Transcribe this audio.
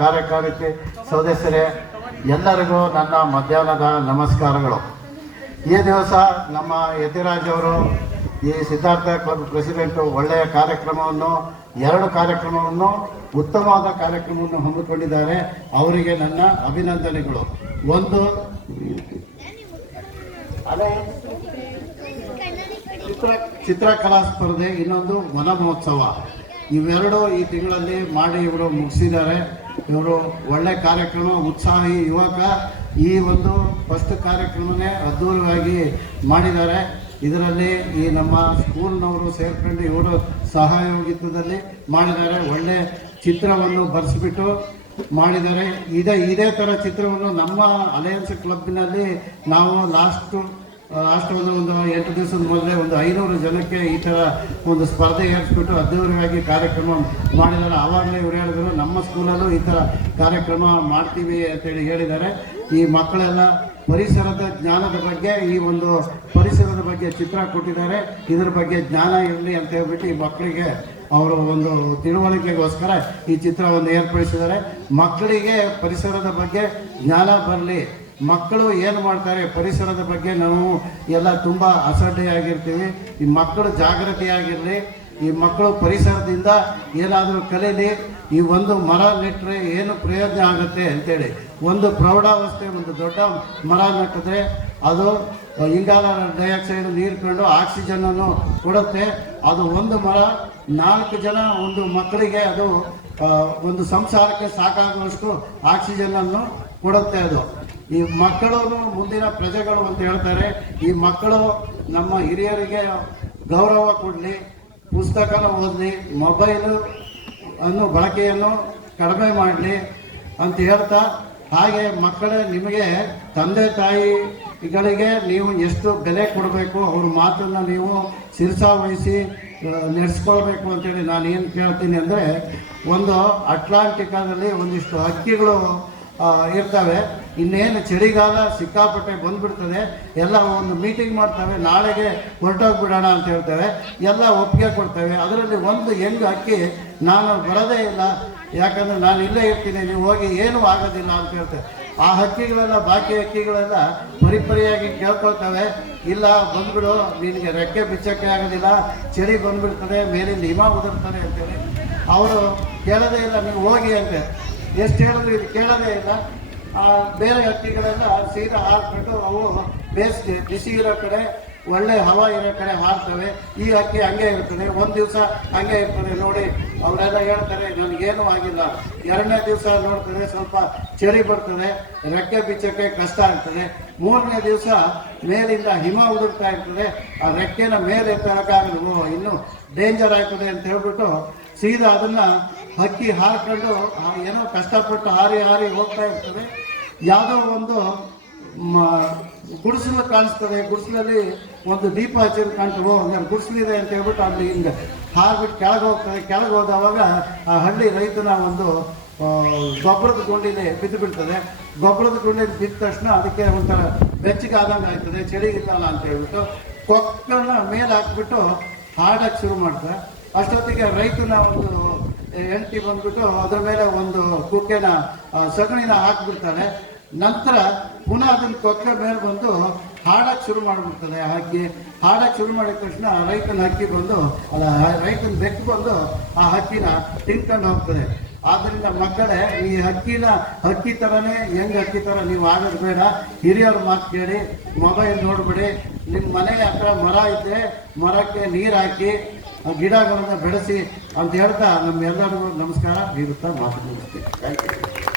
ಕಾರ್ಯಕಾರಿಕೆ ಸದಸ್ಯರೇ, ಎಲ್ಲರಿಗೂ ನನ್ನ ಮಧ್ಯಾಹ್ನದ ನಮಸ್ಕಾರಗಳು. ಈ ದಿವಸ ನಮ್ಮ ಯತಿರಾಜ್ ಅವರು ಈ ಸಿದ್ಧಾರ್ಥ ಕ್ಲಬ್ ಪ್ರೆಸಿಡೆಂಟು ಒಳ್ಳೆಯ ಕಾರ್ಯಕ್ರಮವನ್ನು, ಎರಡು ಕಾರ್ಯಕ್ರಮವನ್ನು, ಉತ್ತಮವಾದ ಕಾರ್ಯಕ್ರಮವನ್ನು ಹಮ್ಮಿಕೊಂಡಿದ್ದಾರೆ. ಅವರಿಗೆ ನನ್ನ ಅಭಿನಂದನೆಗಳು. ಒಂದು ಚಿತ್ರಕಲಾ ಸ್ಪರ್ಧೆ, ಇನ್ನೊಂದು ವನ ಮಹೋತ್ಸವ. ಇವೆರಡು ಈ ತಿಂಗಳಲ್ಲಿ ಮಾಡಿ ಇವರು ಮುಗಿಸಿದ್ದಾರೆ. ಇವರು ಒಳ್ಳೆ ಕಾರ್ಯಕ್ರಮ, ಉತ್ಸಾಹಿ ಯುವಕ. ಈ ಒಂದು ಫಸ್ಟ್ ಕಾರ್ಯಕ್ರಮನೇ ಅದ್ಧೂರಿಯಾಗಿ ಮಾಡಿದ್ದಾರೆ. ಇದರಲ್ಲಿ ಈ ನಮ್ಮ ಸ್ಕೂಲ್ನವರು ಸೇರ್ಕೊಂಡು ಇವರು ಸಹಯೋಗಿತ್ವದಲ್ಲಿ ಮಾಡಿದ್ದಾರೆ. ಒಳ್ಳೆ ಚಿತ್ರವನ್ನು ಬರೆಸಿಬಿಟ್ಟು ಮಾಡಿದ್ದಾರೆ. ಇದೇ ಥರ ಚಿತ್ರವನ್ನು ನಮ್ಮ ಅಲಯನ್ಸ್ ಕ್ಲಬ್ನಲ್ಲಿ ನಾವು ಲಾಸ್ಟ್ ಒಂದು 8 ದಿವಸದ ಮೊದಲೇ ಒಂದು 500 ಜನಕ್ಕೆ ಈ ಥರ ಒಂದು ಸ್ಪರ್ಧೆ ಏರಿಸ್ಬಿಟ್ಟು ಅದ್ದೂರಿಯಾಗಿ ಕಾರ್ಯಕ್ರಮ ಮಾಡಿದ್ದಾರೆ. ಆವಾಗಲೇ ಇವರು ಹೇಳಿದರು, ನಮ್ಮ ಸ್ಕೂಲಲ್ಲೂ ಈ ಥರ ಕಾರ್ಯಕ್ರಮ ಮಾಡ್ತೀವಿ ಅಂತೇಳಿ ಹೇಳಿದ್ದಾರೆ. ಈ ಮಕ್ಕಳೆಲ್ಲ ಪರಿಸರದ ಜ್ಞಾನದ ಬಗ್ಗೆ, ಈ ಒಂದು ಪರಿಸರದ ಬಗ್ಗೆ ಚಿತ್ರ ಕೊಟ್ಟಿದ್ದಾರೆ. ಇದರ ಬಗ್ಗೆ ಜ್ಞಾನ ಇರಲಿ ಅಂತ ಹೇಳ್ಬಿಟ್ಟು ಈ ಮಕ್ಕಳಿಗೆ ಅವರು ಒಂದು ತಿಳುವಳಿಕೆಗೋಸ್ಕರ ಈ ಚಿತ್ರವನ್ನು ಏರ್ಪಡಿಸಿದ್ದಾರೆ. ಮಕ್ಕಳಿಗೆ ಪರಿಸರದ ಬಗ್ಗೆ ಜ್ಞಾನ ಬರಲಿ. ಮಕ್ಕಳು ಏನು ಮಾಡ್ತಾರೆ, ಪರಿಸರದ ಬಗ್ಗೆ ನಾವು ಎಲ್ಲ ತುಂಬ ಅಸಡ್ಡೆಯಾಗಿರ್ತೀವಿ. ಈ ಮಕ್ಕಳು ಜಾಗೃತಿಯಾಗಿರಲಿ. ಈ ಮಕ್ಕಳು ಪರಿಸರದಿಂದ ಏನಾದರೂ ಕಲೀಲಿ. ಈ ಒಂದು ಮರ ನೆಟ್ಟರೆ ಏನು ಪ್ರಯೋಜನ ಆಗುತ್ತೆ ಅಂತೇಳಿ, ಒಂದು ಪ್ರೌಢಾವಸ್ಥೆ ಒಂದು ದೊಡ್ಡ ಮರ ನೆಟ್ಟಿದ್ರೆ ಅದು ಇಂಗಾಲ ಡೈಆಕ್ಸೈಡ್ ನೀರ್ಕೊಂಡು ಆಕ್ಸಿಜನ್ನನ್ನು ಕೊಡುತ್ತೆ. ಅದು ಒಂದು ಮರ 4 ಜನ ಒಂದು ಮಕ್ಕಳಿಗೆ ಅದು ಒಂದು ಸಂಸಾರಕ್ಕೆ ಸಾಕಾಗುವಷ್ಟು ಆಕ್ಸಿಜನ್ನನ್ನು ಕೊಡುತ್ತೆ. ಅದು ಈ ಮಕ್ಕಳು ಮುಂದಿನ ಪ್ರಜೆಗಳು ಅಂತ ಹೇಳ್ತಾರೆ. ಈ ಮಕ್ಕಳು ನಮ್ಮ ಹಿರಿಯರಿಗೆ ಗೌರವ ಕೊಡಲಿ, ಪುಸ್ತಕನ ಓದಲಿ, ಮೊಬೈಲು ಅನ್ನು ಬಳಕೆಯನ್ನು ಕಡಿಮೆ ಮಾಡಲಿ ಅಂತ ಹೇಳ್ತಾ, ಹಾಗೆ ಮಕ್ಕಳೇ ನಿಮಗೆ ತಂದೆ ತಾಯಿಗಳಿಗೆ ನೀವು ಎಷ್ಟು ಬೆಲೆ ಕೊಡಬೇಕು, ಅವ್ರ ಮಾತನ್ನು ನೀವು ಶಿರಸಾವಹಿಸಿ ನಡೆಸ್ಕೊಳ್ಬೇಕು ಅಂತೇಳಿ ನಾನು ಏನು ಕೇಳ್ತೀನಿ ಅಂದರೆ, ಒಂದು ಅಟ್ಲಾಂಟಿಕಾದಲ್ಲಿ ಒಂದಿಷ್ಟು ಹಕ್ಕಿಗಳು ಇರ್ತವೆ. ಇನ್ನೇನು ಚಳಿಗಾಲ ಸಿಕ್ಕಾಪಟ್ಟೆ ಬಂದುಬಿಡ್ತದೆ. ಎಲ್ಲ ಒಂದು ಮೀಟಿಂಗ್ ಮಾಡ್ತವೆ, ನಾಳೆಗೆ ಹೊರಟೋಗ್ಬಿಡೋಣ ಅಂತ ಹೇಳ್ತೇವೆ. ಎಲ್ಲ ಒಪ್ಪಿಗೆ ಕೊಡ್ತೇವೆ. ಅದರಲ್ಲಿ ಒಂದು ಹೆಂಗ್ ಹಕ್ಕಿ, ನಾನು ಬರೋದೇ ಇಲ್ಲ, ಯಾಕಂದರೆ ನಾನು ಇಲ್ಲೇ ಇರ್ತೀನಿ, ನೀವು ಹೋಗಿ ಏನೂ ಆಗೋದಿಲ್ಲ ಅಂತ ಹೇಳ್ತೇವೆ. ಆ ಹಕ್ಕಿಗಳೆಲ್ಲ, ಬಾಕಿ ಹಕ್ಕಿಗಳೆಲ್ಲ ಪರಿಪರಿಯಾಗಿ ಕೇಳ್ಕೊಳ್ತವೆ, ಇಲ್ಲ ಬಂದ್ಬಿಡು, ನಿನಗೆ ರೆಕ್ಕೆ ಬಿಚ್ಚಕ್ಕೆ ಆಗೋದಿಲ್ಲ, ಚಳಿ ಬಂದುಬಿಡ್ತದೆ, ಮೇಲಿಂದ ಹಿಮ ಉದುರ್ತದೆ ಅಂತೇಳಿ. ಅವರು ಕೇಳೋದೇ ಇಲ್ಲ, ನೀವು ಹೋಗಿ ಅಂತೆ. ಎಷ್ಟು ಹೇಳಿದ್ರು ಇದು ಕೇಳೋದೇ ಇಲ್ಲ. ಬೇರೆ ಹಕ್ಕಿಗಳೆಲ್ಲ ಸೀದಾ ಹಾರ್ಕೊಂಡು ಅವು ಬೇಸಿಗೆ ಬಿಸಿ ಇರೋ ಕಡೆ, ಒಳ್ಳೆ ಹವಾ ಇರೋ ಕಡೆ ಹಾರ್ತವೆ. ಈ ಹಕ್ಕಿ ಹಂಗೆ ಇರ್ತದೆ, ಒಂದು ದಿವಸ ಹಂಗೆ ಇರ್ತದೆ. ನೋಡಿ ಅವರೆಲ್ಲ ಹೇಳ್ತಾರೆ ನನಗೇನೂ ಆಗಿಲ್ಲ. 2ನೇ ದಿವಸ ನೋಡ್ತಾರೆ ಸ್ವಲ್ಪ ಚಳಿ ಬರ್ತದೆ, ರೆಕ್ಕೆ ಬಿಚ್ಚಕ್ಕೆ ಕಷ್ಟ ಆಗ್ತದೆ. 3ನೇ ದಿವಸ ಮೇಲಿಂದ ಹಿಮ ಉದುರ್ತಾ ಇರ್ತದೆ, ಆ ರೆಕ್ಕೆನ ಮೇಲೆ ಎತ್ತಕ್ಕಾಗಲ್ಲ, ಇನ್ನೂ ಡೇಂಜರ್ ಆಗ್ತದೆ ಅಂತ ಹೇಳ್ಬಿಟ್ಟು ಸೀದಾ ಅದನ್ನು ಹಕ್ಕಿ ಹಾರ್ಕೊಂಡು ಏನೋ ಕಷ್ಟಪಟ್ಟು ಹಾರಿ ಹೋಗ್ತಾ ಇರ್ತದೆ. ಯಾವುದೋ ಒಂದು ಗುಡಿಸಲು ಕಾಣಿಸ್ತದೆ, ಗುಡಿಸಲಲ್ಲಿ ಒಂದು ದೀಪ ಹಚ್ಚಿದ ಕಾಣ್ತವೆ, ಒಂದು ಗುಡಿಸಲಿದೆ ಅಂತ ಹೇಳ್ಬಿಟ್ಟು ಅಲ್ಲಿ ಹಿಂಗೆ ಹಾರ್ಬಿಟ್ಟು ಕೆಳಗೆ ಹೋಗ್ತದೆ. ಕೆಳಗೆ ಹೋದವಾಗ ಆ ಹಳ್ಳಿ ರೈತನ ಒಂದು ಗೊಬ್ಬರದ ಗುಂಡಿಲಿ ಬಿದ್ದು ಬಿಡ್ತದೆ. ಗೊಬ್ಬರದ ಗುಂಡಿಲಿ ಬಿದ್ದ ತಕ್ಷಣ ಅದಕ್ಕೆ ಒಂಥರ ಬೆಚ್ಚಗೆ ಆದಂಗೆ ಆಗ್ತದೆ, ಚಳಿ ಇಲ್ಲಲ್ಲ ಅಂತ ಹೇಳ್ಬಿಟ್ಟು ಕೊಕ್ಕನ್ನ ಮೇಲೆ ಹಾಕ್ಬಿಟ್ಟು ಹಾಡಕ್ಕೆ ಶುರು ಮಾಡ್ತಾರೆ. ಅಷ್ಟೊತ್ತಿಗೆ ರೈತನ ಒಂದು ಹೆಂಡತಿ ಬಂದ್ಬಿಟ್ಟು ಅದ್ರ ಮೇಲೆ ಒಂದು ಕುಕ್ಕೆನ ಸಗಣಿನ ಹಾಕಿಬಿಡ್ತಾನೆ. ನಂತರ ಪುನಃ ಅದನ್ನ ಕೊಕ್ಕ ಮೇಲೆ ಬಂದು ಹಾಡಕ್ಕೆ ಶುರು ಮಾಡಿಬಿಡ್ತದೆ. ಹಕ್ಕಿ ಹಾಡಕ್ಕೆ ಶುರು ಮಾಡಿದ ತಕ್ಷಣ ರೈತನ ಹಕ್ಕಿ ಬಂದು, ರೈತನ ಬೆಕ್ಕು ಬಂದು ಆ ಹಕ್ಕಿನ ತಿನ್ಕೊಂಡು ಹೋಗ್ತದೆ. ಆದ್ದರಿಂದ ಮಕ್ಕಳೇ, ಈ ಹಕ್ಕಿ ಥರನೇ ಹಕ್ಕಿ ಥರ ನೀವು ಆಗೋದು ಬೇಡ. ಹಿರಿಯರ ಮಾತು ಕೇಳಿ, ಮೊಬೈಲ್ ನೋಡ್ಬಿಡಿ. ನಿಮ್ಮ ಮನೆ ಹತ್ರ ಮರ ಇದ್ದರೆ ಮರಕ್ಕೆ ನೀರು ಹಾಕಿ ಗಿಡಗಳನ್ನು ಬೆಳೆಸಿ ಅಂತ ಹೇಳ್ತಾ ನಮ್ಮೆಲ್ಲರಿಗೂ ನಮಸ್ಕಾರ ನೀಡುತ್ತಾ ಮಾತು ಮುಗಿಸ್ತೀನಿ. Thank you.